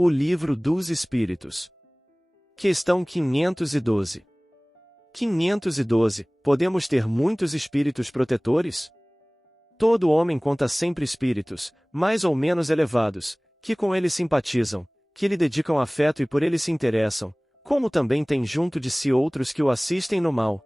O Livro dos Espíritos. Questão 512. 512. Podemos ter muitos espíritos protetores? Todo homem conta sempre espíritos, mais ou menos elevados, que com ele simpatizam, que lhe dedicam afeto e por ele se interessam, como também tem junto de si outros que o assistem no mal,